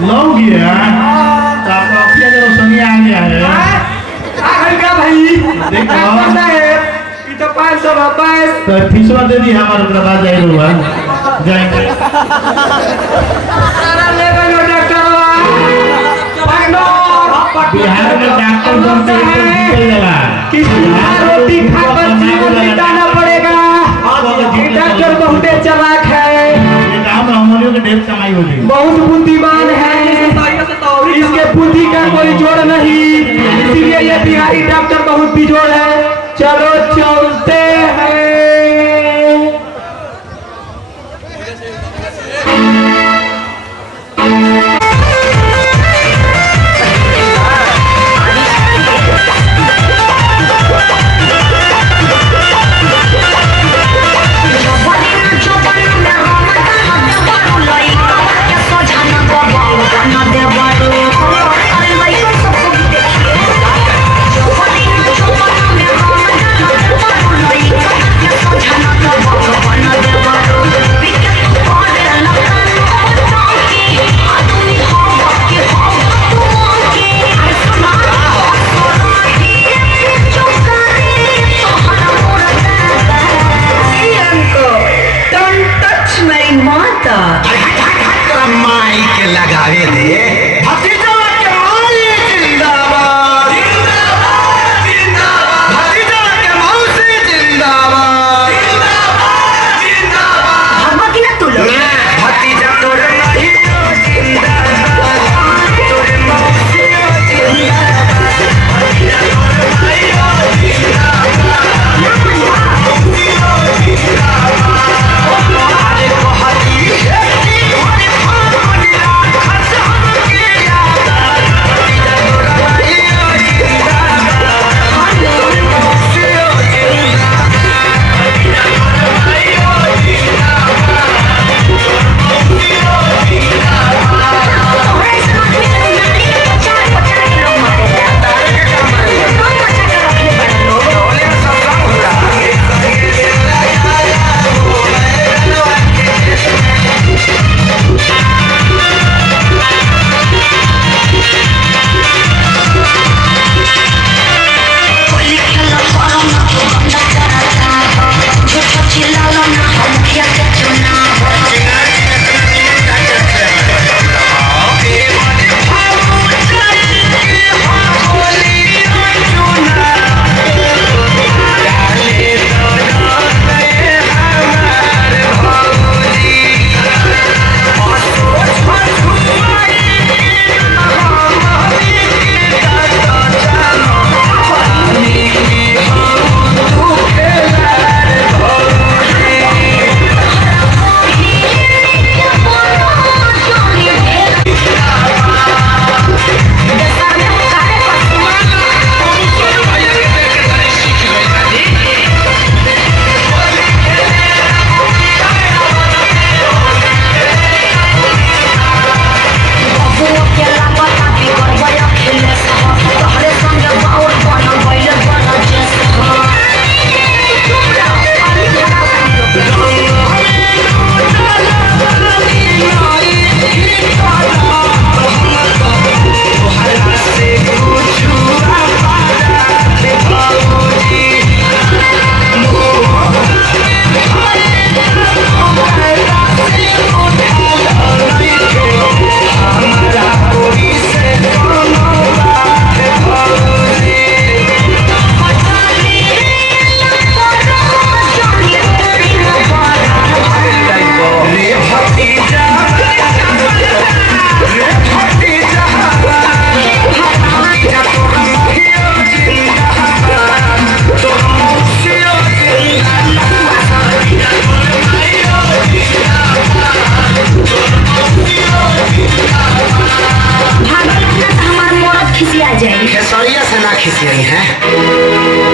लौ गया तो आपका ऑफिया जब रोशनी आ गया है आ गया भाई देखो ये तो 500 वापस तो फीसवा दे दी हमारे के बाद जाएगा जाएंगे सारा ले गए डॉक्टर बिहार में डॉक्टर बनते हैं किसी रोटी खाकर जीवन बिताना पड़ेगा डॉक्टर बहुत चालाक है के ढेर कमाई होगी बहुत बुद्धिमान है इसके बुद्धि का कोई जोड़ नहीं इसलिए ये बिहारी डॉक्टर बहुत बिजोड़ है चलो चलते हैं लगावे दे भतीजा के माई जिंदाबाद जिंदाबाद जिंदाबाद भतीजा के मौसी जिंदाबाद जिंदाबाद जिंदाबाद हम की ना तू लोग भतीजा तोर नहीं जिंदाबाद तोर मौसी जिंदाबाद भतीजा तोर नहीं जिंदाबाद खिसियाई है।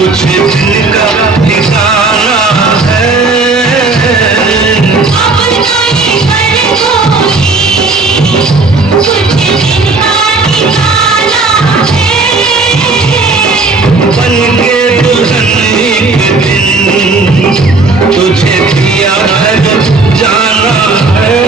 कुछ दिन का ठिकाना है। बन के दुल्हन एक दिन तुझे दिया घर जाना है।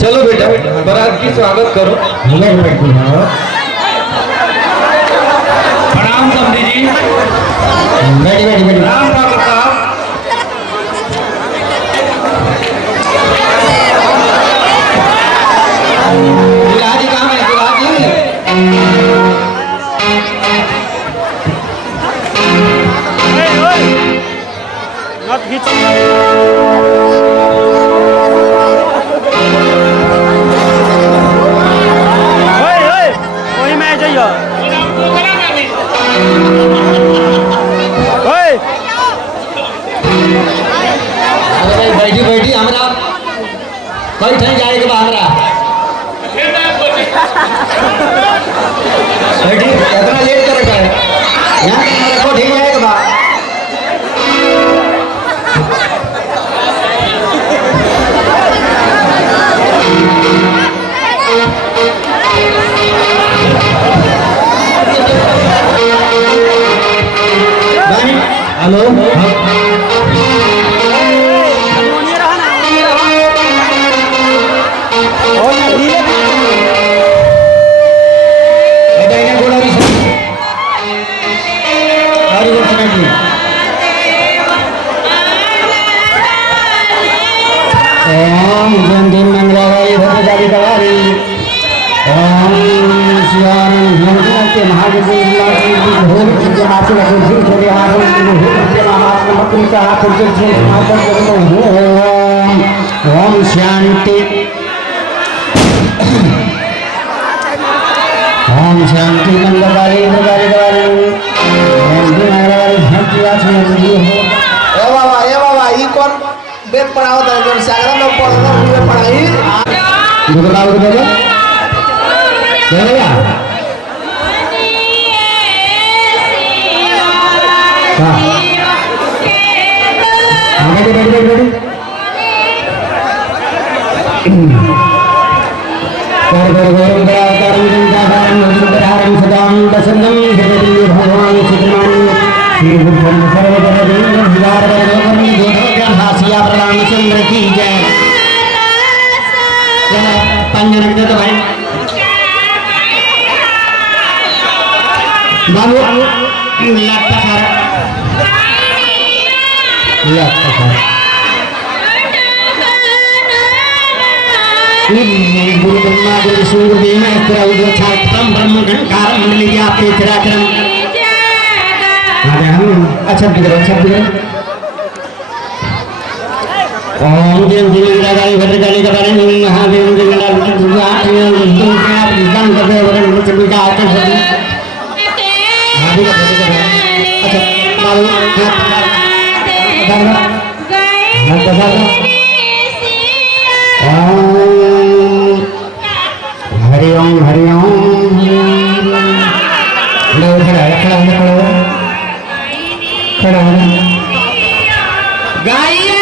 चलो बेटा बारात की स्वागत करो। प्रणाम समधी जी। प्रणाम ठाकुर साहब। दुल्हा जी कहाँ है? दुल्हा बैठी बैठी हमरा कई ठन जाए के बाद बैठी इतना लेट करे का यहाँ हमरा को ठीक जाए के बाद ओम जंतु मंगलाय भद्रकाली कवारी ओम शिवानंद नंदन के महादेव भोग के हाथ में कुछ छोड़े हाथ में के हाथ में अपनी का हाथ से माता करो ओम शांति ओम शांति मंगलाय भद्रकाली कवारी ओम मंगलाय भद्रकाली ए बाबा ई कौन बेद पढ़ाओ था जो सागरा में पढ़ना हुए पढ़ाई दुर्गा दुर्गा देगा हां बैठ भगवान श्री बुद्धम रामचंद्र की जय। पंजन रख दे तो भाई बाबू लगता सारा गुरु ब्रह्मा गुरु सूर्य देव छात्रम ब्रह्म घंकार मंडली आपके चराचरम अच्छा ओम देव दिलगाली भद्रकाली का बारे में महादेव दिलगाली हरि ओम हरि ओम खड़ा गाइए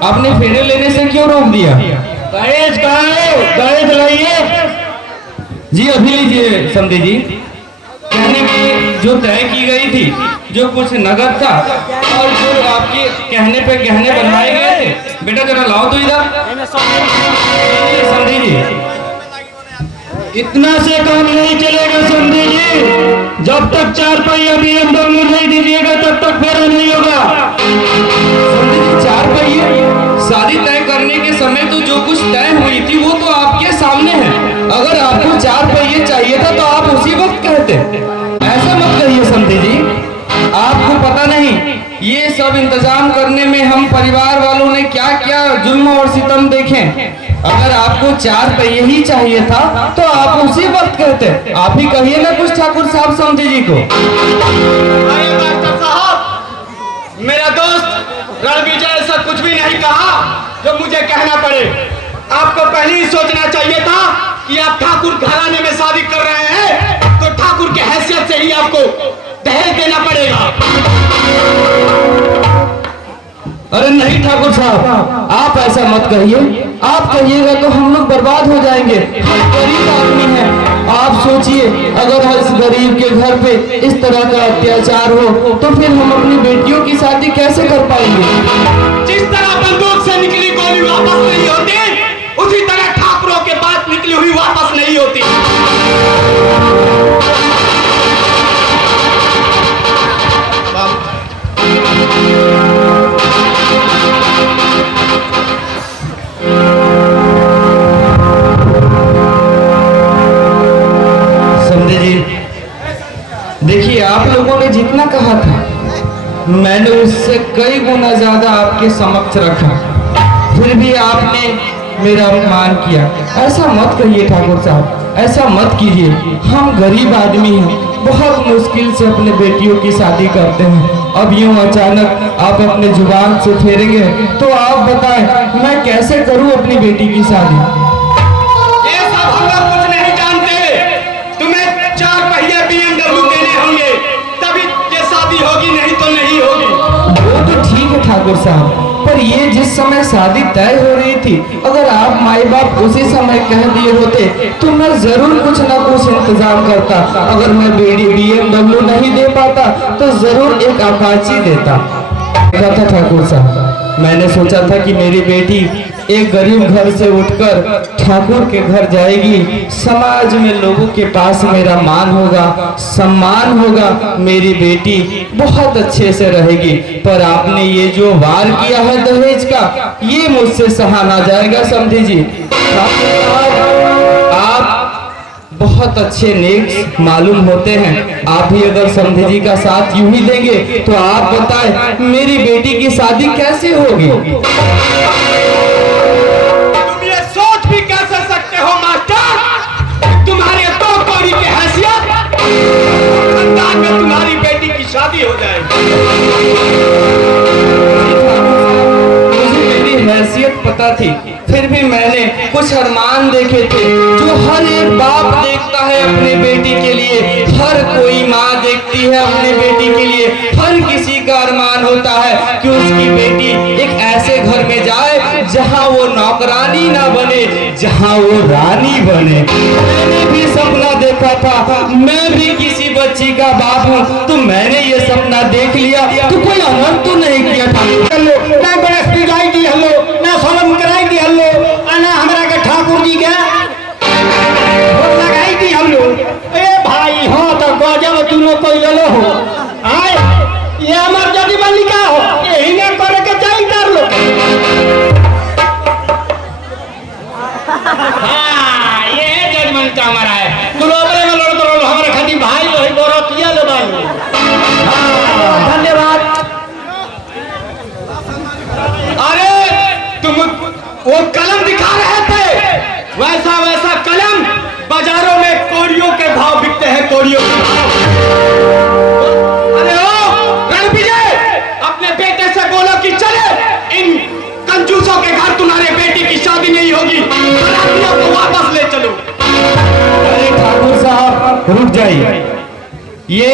आपने फेरे लेने से क्यों रोक दिया? दहेज कहाँ है? दहेज लाइए जी अभी लीजिए समझे जी। कहने में जो तय की गई थी, जो कुछ नगद था और जो आपके कहने पे गहने बनवाए गए थे, बेटा जरा लाओ तो इधर। समझी जी इतना से काम नहीं चलेगा समझे जी। जब तक 4 पहिया BMW नहीं दीजिएगा तब तक फेरा नहीं होगा। समझी जी 4 पहिए शादी तय करने के समय तो जो कुछ तय हुई थी वो तो आपके सामने है। अगर आपको 4 पहिए चाहिए था तो आप उसी वक्त कहते। ऐसा मत कहिए समझे जी, आपको पता नहीं ये सब इंतजाम करने में हम परिवार वालों ने क्या क्या जुल्म और सितम देखे। अगर आपको 4 पहिए ही चाहिए था तो आप उसी वक्त कहते। आप ही कहिए ना कुछ ठाकुर साहब समझे जी को। अरे मास्टर साहब, मेरा दोस्त रणविजय ऐसा कुछ भी नहीं कहा जो मुझे कहना पड़े। आपको पहले ही सोचना चाहिए था कि आप ठाकुर घराने में शादी कर रहे हैं तो ठाकुर की हैसियत से ही आपको दहेज देना पड़ेगा। अरे नहीं ठाकुर साहब, आप ऐसा मत कहिए। आप कहिएगा तो हम लोग बर्बाद हो जाएंगे। हम गरीब आदमी हैं। आप सोचिए अगर इस गरीब के घर पे इस तरह का अत्याचार हो तो फिर हम अपनी बेटियों की शादी कैसे कर पाएंगे। जिस तरह बंदूक से निकली गोली वापस नहीं होती, उसी तरह ठाकुरों के बात निकली हुई वापस नहीं होती। देखिए आप लोगों ने जितना कहा था मैंने उससे कई गुना ज्यादा आपके समक्ष रखा, फिर भी आपने मेरा अपमान किया। ऐसा मत कहिए ठाकुर साहब, ऐसा मत कीजिए। हम गरीब आदमी हैं, बहुत मुश्किल से अपने बेटियों की शादी करते हैं। अब यूं अचानक आप अपने जुबान से फेरेंगे तो आप बताएं मैं कैसे करूं अपनी बेटी की शादी। ये शादी तय हो रही थी। अगर आप माई बाप उसी समय कह दिए होते तो मैं जरूर कुछ ना कुछ इंतजाम करता। अगर मैं BMW नहीं दे पाता तो जरूर एक अपाची देता। क्या था ठाकुर साहब, मैंने सोचा था कि मेरी बेटी एक गरीब घर से उठकर ठाकुर के घर जाएगी, समाज में लोगों के पास मेरा मान होगा, सम्मान होगा, मेरी बेटी बहुत अच्छे से रहेगी। पर आपने ये जो वार किया है दहेज का, ये मुझसे सहा ना जाएगा समझी जी। ठाकुर साहब, आप बहुत अच्छे नेक मालूम होते हैं। आप भी अगर समधी जी का साथ यूं ही देंगे तो आप बताएं मेरी बेटी की शादी कैसे होगी? तुम ये सोच भी कैसे सकते हो मास्टर, तुम्हारे दो कौड़ी की हैसियत खानदान में तुम्हारी बेटी की शादी हो जाएगी। मुझे मेरी हैसियत पता थी, फिर भी मैंने कुछ अरमान देखे थे जो हर एक बाप देखता है अपने बेटी के लिए, हर कोई माँ देखती है अपने बेटी के लिए। हर किसी का अरमान होता है कि उसकी बेटी एक ऐसे घर में जाए जहाँ वो नौकरानी ना बने, जहाँ वो रानी बने। मैंने भी सपना देखा था, मैं भी किसी बच्ची का बाप हूँ, तो मैंने ये सपना देख लिया तो कोई अमल तो नहीं किया था। ना गणेश पिटाई दी हल्लो, ना सोलम कराई दी हल्लो, ना हमरा के ठाकुर जी के वोट लगाई दी हल्लो। ए भाई हो तो गजब तुम कोई लो हो। आए ये हमार जदी बनी का हो, यही ना करे के चाहिए तार लोग। हां ये जजमेंट का हमारा है। तुम अपने में लड़ दो, हमारे खातिर भाई लोग बरतिया ले भाई। हां धन्यवाद। अरे तुम वो कलम दिखा रहे थे, वैसा वैसा कलम बाजारों में कोड़ियों के भाव बिकते हैं, कोड़ियों के भाव। अरे ओ रणविजय, अपने बेटे से बोलो कि चले, इन कंजूसों के घर तुम्हारे बेटी की शादी नहीं होगी, बरातियों को वापस ले चलो। अरे ठाकुर साहब रुक जाइए, ये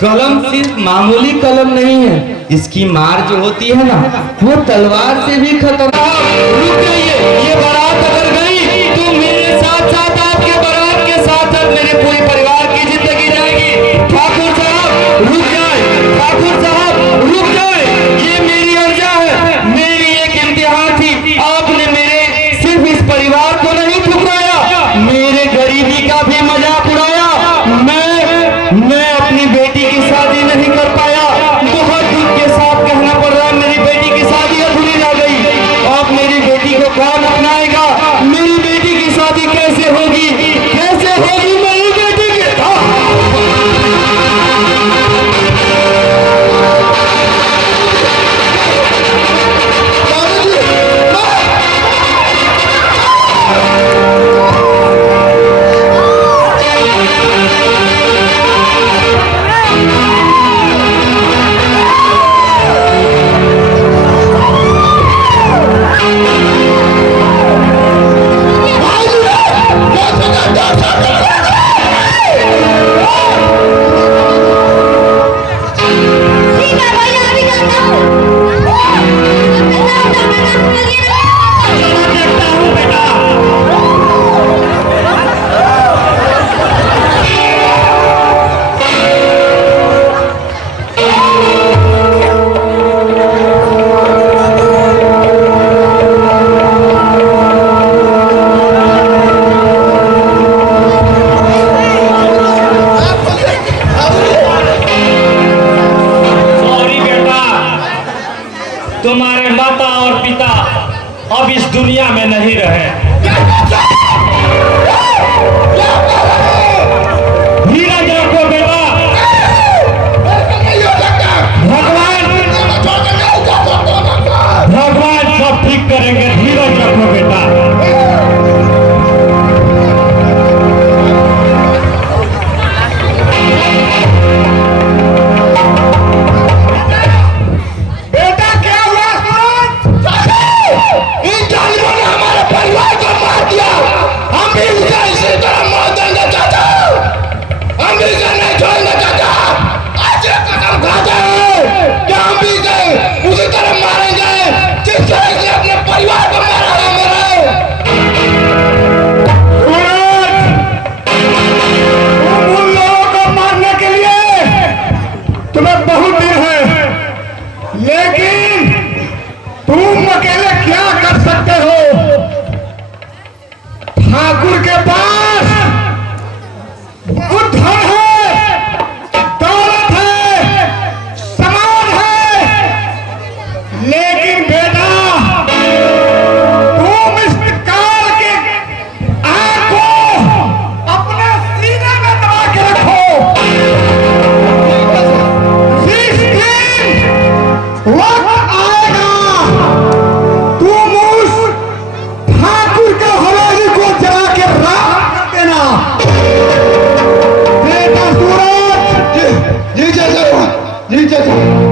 कलम सिर्फ मामूली कलम नहीं है, इसकी मार जो होती है ना वो तलवार से भी खतरनाक। रुक जाइए, ये बारात अगर गई तो मेरे साथ साथ आपके बारात के साथ साथ मेरे पूरे परिवार की जिंदगी जाएगी। ठाकुर साहब रुक जाए, ठाकुर साहब रुक जाए, ये मेरी अर्जा है, मेरी एक इम्तिहान थी। आपने मेरे सिर्फ इस परिवार को नहीं ठुकराया, मेरे गरीबी का भी मजाक उड़ाया। मैं अपनी बेटी की शादी नहीं कर पाया, बहुत दुख के साथ कहना पड़ रहा है, मेरी बेटी की शादी अधूरी रह गई। अब मेरी बेटी को कौन अपनाएगा? मेरी बेटी की शादी कैसे होगी, कैसे होगी मेरी बेटी की? ठीक है